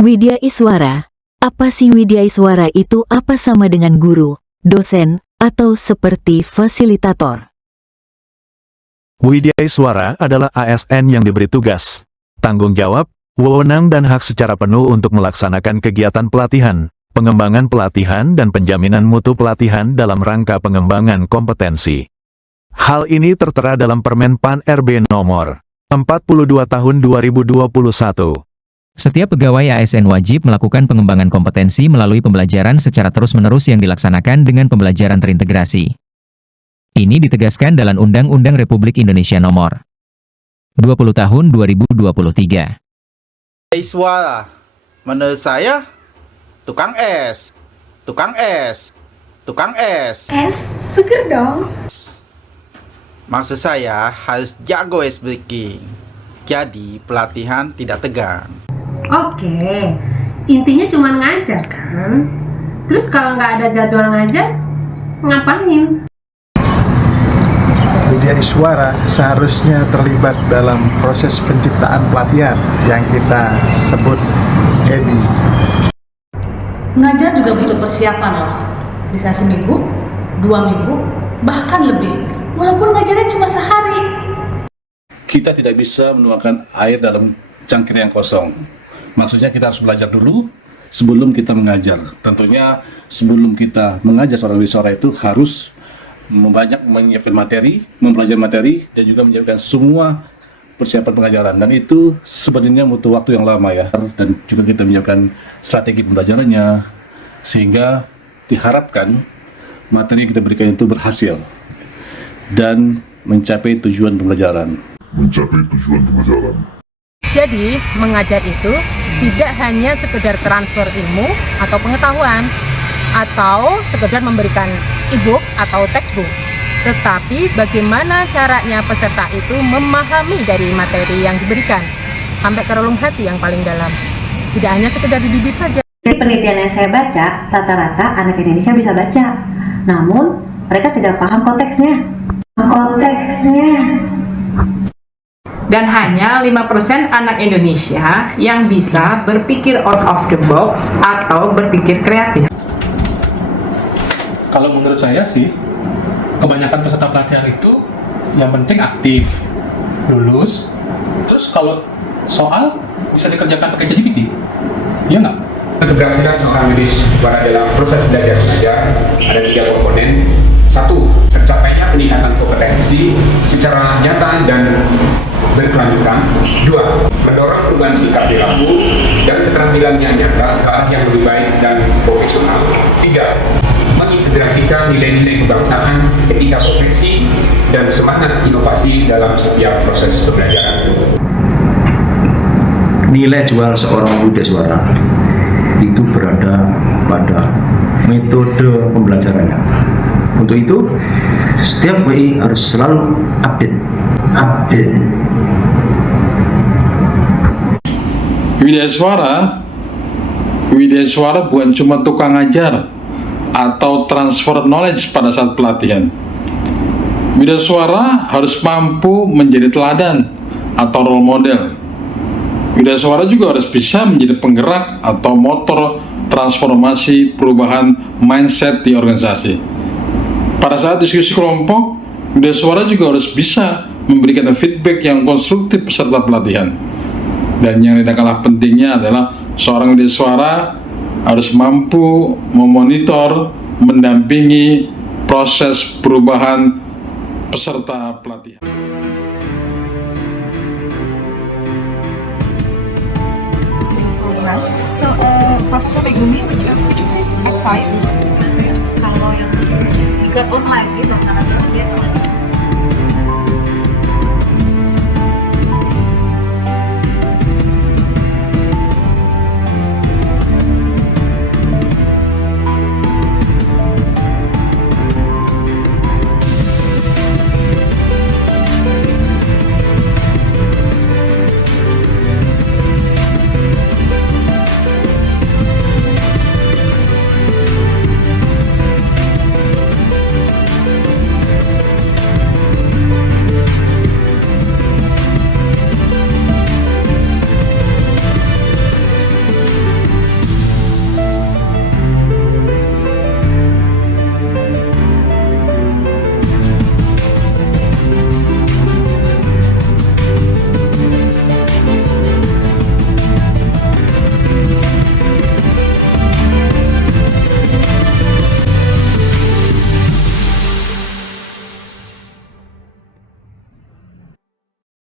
Widya Iswara. Apa sih Widya Iswara itu? Apa sama dengan guru, dosen, atau seperti fasilitator? Widya Iswara adalah ASN yang diberi tugas, tanggung jawab, wewenang dan hak secara penuh untuk melaksanakan kegiatan pelatihan, pengembangan pelatihan dan penjaminan mutu pelatihan dalam rangka pengembangan kompetensi. Hal ini tertera dalam Permen PAN RB nomor 42 tahun 2021. Setiap pegawai ASN wajib melakukan pengembangan kompetensi melalui pembelajaran secara terus-menerus yang dilaksanakan dengan pembelajaran terintegrasi. Ini ditegaskan dalam Undang-Undang Republik Indonesia Nomor 20 Tahun 2023. Iswara, menurut saya, tukang es, tukang es, tukang es. Es, seger dong. Maksud saya harus jago ice breaking. Jadi pelatihan tidak tegang. Oke, intinya cuma ngajar kan? Terus kalau nggak ada jadwal ngajar, ngapain? Widya Iswara seharusnya terlibat dalam proses penciptaan pelatihan yang kita sebut EBI. Ngajar juga butuh persiapan loh. Bisa seminggu, 2 minggu, bahkan lebih. Walaupun ngajarnya cuma sehari. Kita tidak bisa menuangkan air dalam cangkir yang kosong. Maksudnya kita harus belajar dulu sebelum kita mengajar. Tentunya sebelum kita mengajar seorang Iswara itu harus banyak menyiapkan materi, mempelajari materi, dan juga menyiapkan semua persiapan pengajaran. Dan itu sebenarnya butuh waktu yang lama ya. Dan juga kita menyiapkan strategi pembelajarannya, sehingga diharapkan materi yang kita berikan itu berhasil dan mencapai tujuan pembelajaran. Jadi, mengajar itu tidak hanya sekedar transfer ilmu atau pengetahuan, atau sekedar memberikan e-book atau textbook, tetapi bagaimana caranya peserta itu memahami dari materi yang diberikan, sampai ke relung hati yang paling dalam. Tidak hanya sekedar di bibir saja. Dari penelitian yang saya baca, rata-rata anak Indonesia bisa baca, namun mereka tidak paham konteksnya. Dan hanya 5% anak Indonesia yang bisa berpikir out of the box atau berpikir kreatif. Kalau menurut saya sih, kebanyakan peserta pelatihan itu yang penting aktif, lulus, terus kalau soal bisa dikerjakan pakai ChatGPT, iya nggak? Integrasikan seorang Widya Iswara dalam proses belajar mengajar ada 3 komponen. 1. Tercapainya peningkatan kompetensi secara nyata dan berkelanjutan. 2. Mendorong perubahan sikap perilaku dan keterampilannya nyata ke arah yang lebih baik dan profesional. 3. Mengintegrasikan nilai-nilai kebangsaan, etika profesi, dan semangat inovasi dalam setiap proses pembelajaran. Nilai jual seorang Widya Iswara itu berada pada metode pembelajarannya. Untuk itu, setiap WI harus selalu update. Widya Iswara bukan cuma tukang ngajar atau transfer knowledge pada saat pelatihan. Widya Iswara harus mampu menjadi teladan atau role model. Widya Iswara juga harus bisa menjadi penggerak atau motor transformasi perubahan mindset di organisasi. Pada saat diskusi kelompok, Widya Iswara juga harus bisa memberikan feedback yang konstruktif peserta pelatihan. Dan yang tidak kalah pentingnya adalah seorang Widya Iswara harus mampu memonitor, mendampingi proses perubahan peserta pelatihan. So, Profesor Megumi, would you please advise? Kalau yang ikut online gitu, karena dia